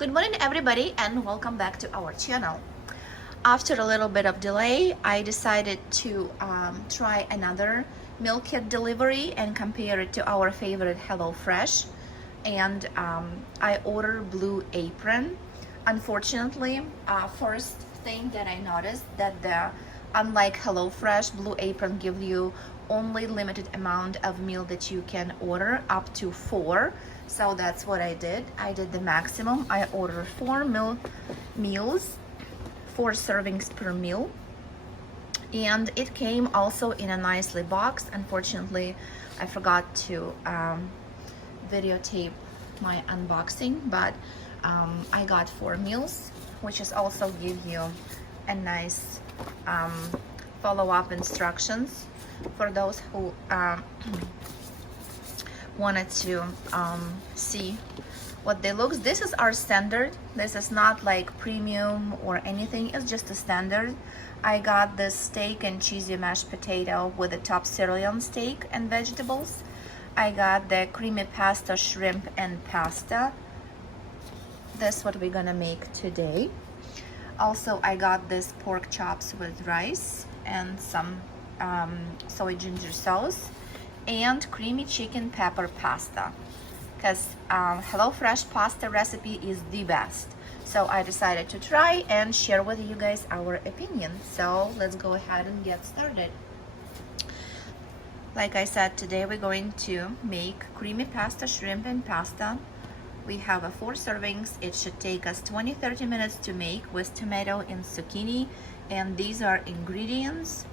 Good morning everybody and welcome back to our channel. After a little bit of delay, I decided to try another meal kit delivery and compare it to our favorite HelloFresh. And I ordered Blue Apron. Unfortunately, first thing that I noticed that unlike HelloFresh, Blue Apron gives you only limited amount of meal that you can order, up to 4. So that's what I did. I did the maximum. I ordered 4 meals, 4 servings per meal, and it came also in a nicely box. Unfortunately, I forgot to videotape my unboxing, but I got 4 meals, which is also give you a nice follow-up instructions for those who wanted to see what they look. This is our standard. This is not like premium or anything. It's just a standard. I got this steak and cheesy mashed potato with the top sirloin steak and vegetables. I got the creamy pasta, shrimp and pasta. That's what we're gonna make today. Also, I got this pork chops with rice and some soy ginger sauce and creamy chicken pepper pasta, because HelloFresh pasta recipe is the best. So I decided to try and share with you guys our opinion. So let's go ahead and get started. Like I said, today we're going to make creamy pasta, shrimp and pasta. We have 4 servings. It should take us 20-30 minutes to make with tomato and zucchini. And these are ingredients.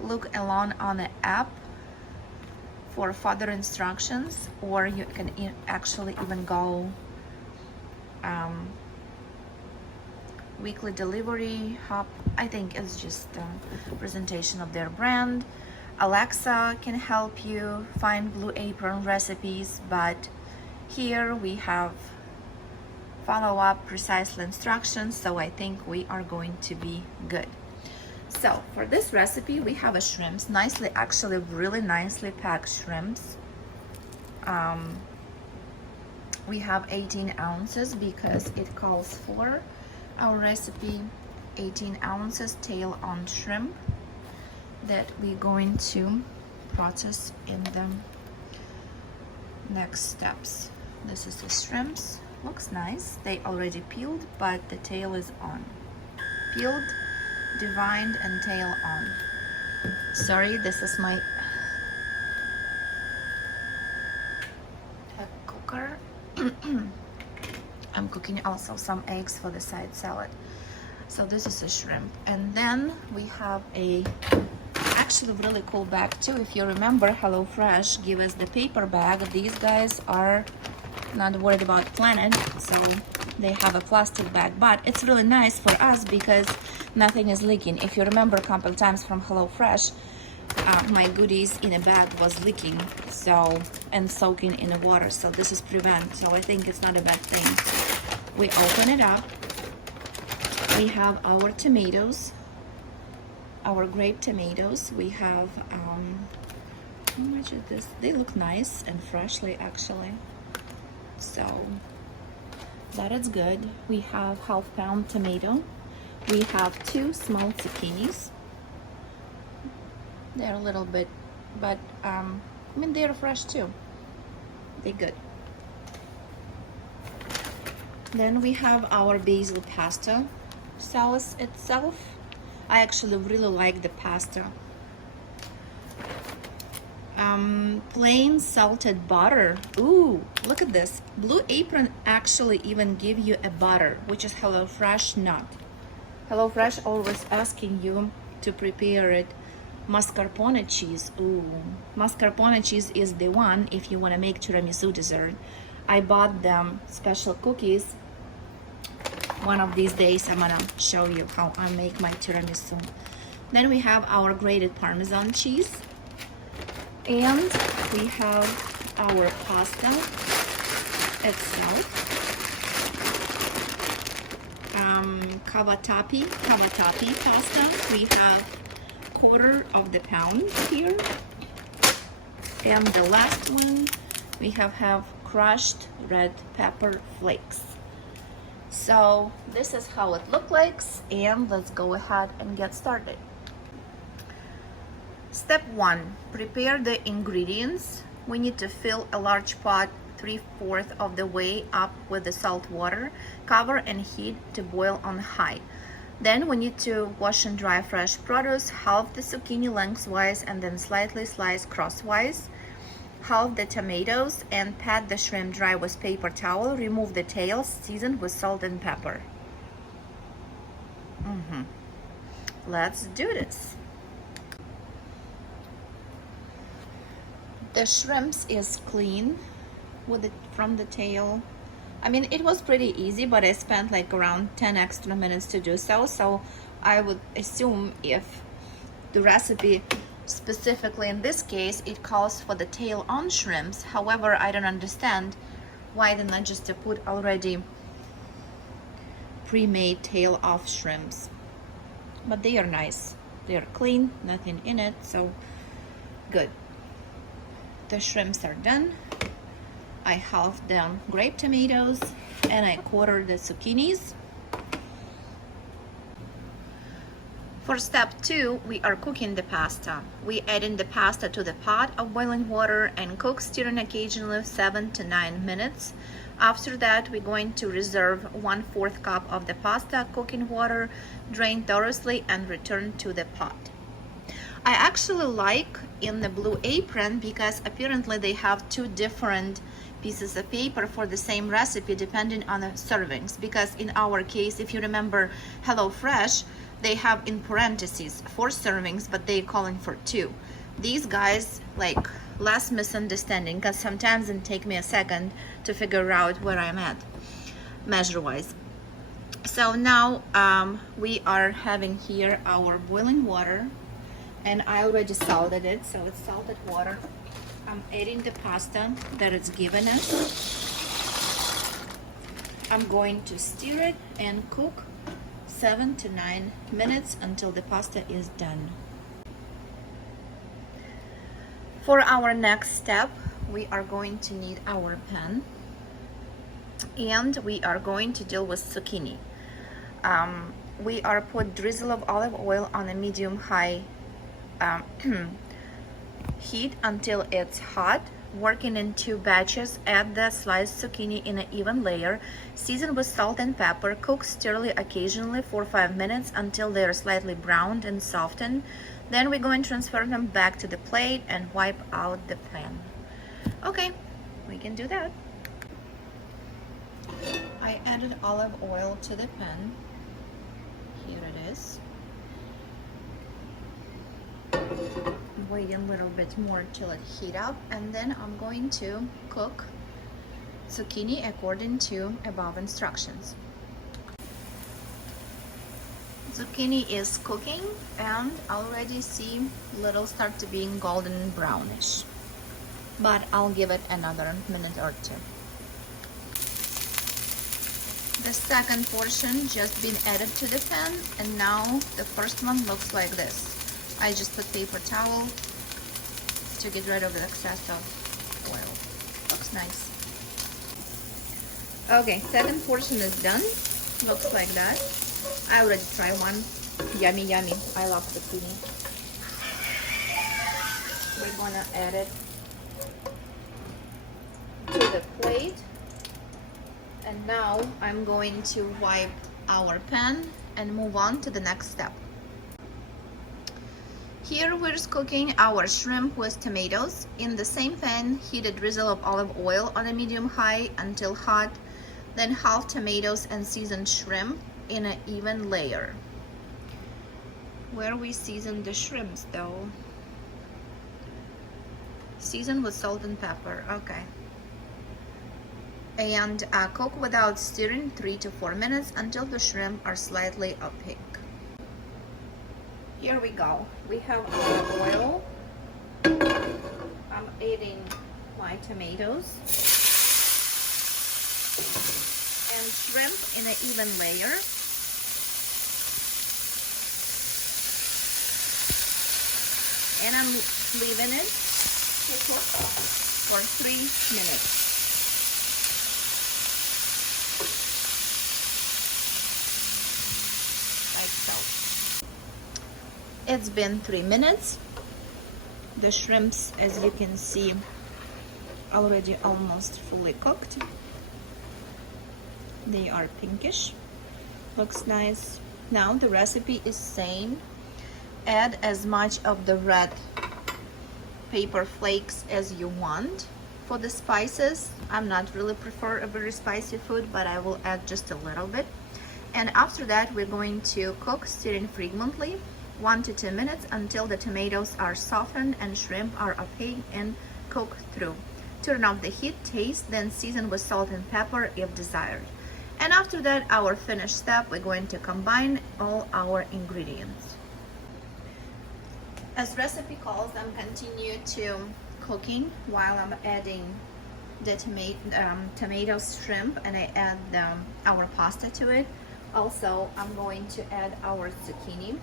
Look along on the app for further instructions, or you can actually even go weekly delivery hub. I think it's just a presentation of their brand. Alexa can help you find Blue Apron recipes, but here we have follow-up precise instructions, so I think we are going to be good. So for this recipe, we have a shrimps, nicely, actually really nicely packed shrimps. We have 18 ounces because it calls for our recipe 18 ounces tail on shrimp that we're going to process in the next steps. This is the shrimps. Looks nice. They already peeled, but the tail is on. Peeled, divined and tail on. Sorry, this is my cooker. I'm cooking also some eggs for the side salad. So this is a shrimp, and then we have a actually really cool bag too. If you remember, HelloFresh give us the paper bag. These guys are not worried about planet, so they have a plastic bag, but it's really nice for us because nothing is leaking. If you remember a couple times from HelloFresh, my goodies in a bag was leaking, so, and soaking in the water, so this is prevent. So I think it's not a bad thing. We open it up. We have our tomatoes, our grape tomatoes. We have how much is this? They look nice and freshly actually, so that is good. We have half-pound tomato. We have 2 small zucchinis. They're a little bit, but I mean, they're fresh too. They're good. Then we have our basil pasta sauce itself. I actually really like the pasta. Plain salted butter. Ooh, look at this. Blue Apron actually even give you a butter, which is HelloFresh not. HelloFresh always asking you to prepare it mascarpone cheese. Ooh, mascarpone cheese is the one if you want to make tiramisu dessert. I bought them special cookies. One of these days I'm gonna show you how I make my tiramisu. Then we have our grated Parmesan cheese, and we have our pasta itself. Cavatappi pasta. We have 1/4 of the pound here, and the last one we have crushed red pepper flakes. So this is how it looks like, and let's go ahead and get started. Step 1, prepare the ingredients. We need to fill a large pot 3/4 of the way up with the salt water, cover and heat to boil on high. Then we need to wash and dry fresh produce, halve the zucchini lengthwise and then slightly slice crosswise. Halve the tomatoes and pat the shrimp dry with paper towel. Remove the tails, season with salt and pepper. Let's do this. The shrimps is clean from the tail. I mean, it was pretty easy, but I spent like around 10 extra minutes to do so. So I would assume if the recipe specifically in this case, it calls for the tail on shrimps. However, I don't understand why they're not just to put already pre-made tail off shrimps. But they are nice. They are clean, nothing in it, so good. The shrimps are done. I halved down grape tomatoes and I quartered the zucchinis. For step 2, we are cooking the pasta. We add in the pasta to the pot of boiling water and cook, stirring occasionally 7 to 9 minutes. After that, we're going to reserve 1/4 cup of the pasta, cooking water, drain thoroughly and return to the pot. I actually like in the Blue Apron because apparently they have 2 different pieces of paper for the same recipe depending on the servings. Because in our case, if you remember HelloFresh, they have in parentheses 4 servings, but they're calling for 2. These guys, like, less misunderstanding, because sometimes it take me a second to figure out where I'm at measure-wise. So now we are having here our boiling water, and I already salted it, so it's salted water. I'm adding the pasta that it's given us. I'm going to stir it and cook 7 to 9 minutes until the pasta is done. For our next step, we are going to need our pan, and we are going to deal with zucchini. We are put drizzle of olive oil on a medium-high heat until it's hot. Working in 2 batches, add the sliced zucchini in an even layer. Season with salt and pepper. Cook stirrily occasionally for 5 minutes until they are slightly browned and softened. Then we're going to transfer them back to the plate and wipe out the pan. Okay, we can do that. I added olive oil to the pan. Here it is. Waiting a little bit more till it heat up, and then I'm going to cook zucchini according to above instructions. Zucchini is cooking and already see little start to being golden brownish, but I'll give it another minute or 2. The second portion just been added to the pan, and now the first one looks like this. I just put paper towel to get rid of the excess of oil. Looks nice. Okay, second portion is done. Looks like that. I already tried one. Yummy, yummy. I love zucchini. We're gonna add it to the plate. And now I'm going to wipe our pan and move on to the next step. Here we're cooking our shrimp with tomatoes. In the same pan, heat a drizzle of olive oil on a medium-high until hot. Then halve tomatoes and seasoned shrimp in an even layer. Where we season the shrimps though? Season with salt and pepper, okay. And cook without stirring 3 to 4 minutes until the shrimp are slightly opaque. Here we go. We have olive oil. I'm adding my tomatoes and shrimp in an even layer. And I'm leaving it to cook for 3 minutes. It's been 3 minutes. The shrimps, as you can see, already almost fully cooked. They are pinkish. Looks nice. Now the recipe is saying add as much of the red pepper flakes as you want. For the spices, I'm not really prefer a very spicy food, but I will add just a little bit. And after that, we're going to cook, stirring frequently, 1 to 2 minutes until the tomatoes are softened and shrimp are opaque and cooked through. Turn off the heat, taste, then season with salt and pepper if desired. And after that, our finished step, we're going to combine all our ingredients. As recipe calls, I'm continue to cooking while I'm adding the tomatoes, shrimp, and I add our pasta to it. Also, I'm going to add our zucchini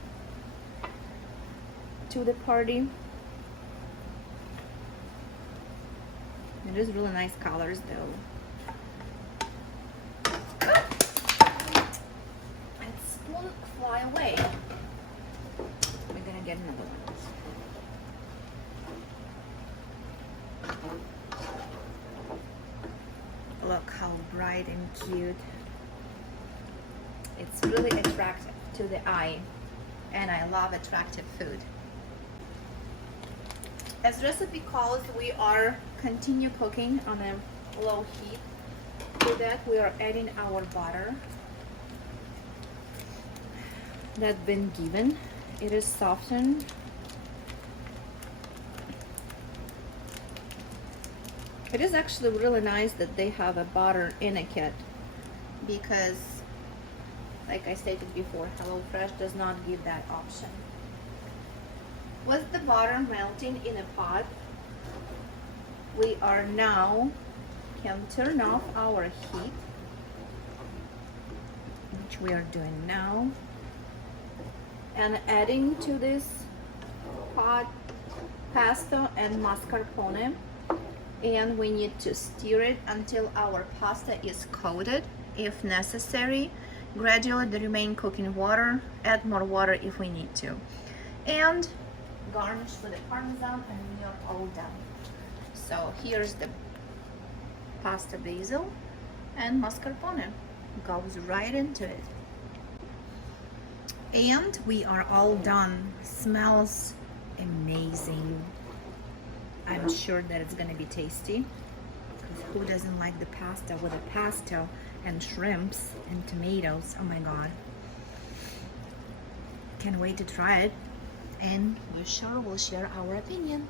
to the party. It is really nice colors though. And spoon fly away. We're gonna get another one. Look how bright and cute. It's really attractive to the eye, and I love attractive food. As recipe calls, we are continue cooking on a low heat. To that, we are adding our butter that's been given. It is softened. It is actually really nice that they have a butter in a kit, because like I stated before, HelloFresh does not give that option. With the butter melting in a pot, we are now can turn off our heat, which we are doing now, and adding to this pot pesto and mascarpone. And we need to stir it until our pasta is coated. If necessary, gradually remain cooking water, add more water if we need to, and garnish with the parmesan, and we are all done. So here's the pasta basil, and mascarpone goes right into it. And we are all done. Smells amazing. I'm sure that it's gonna be tasty, because who doesn't like the pasta with a pesto and shrimps and tomatoes? Oh my god. Can't wait to try it, and we sure will share our opinion.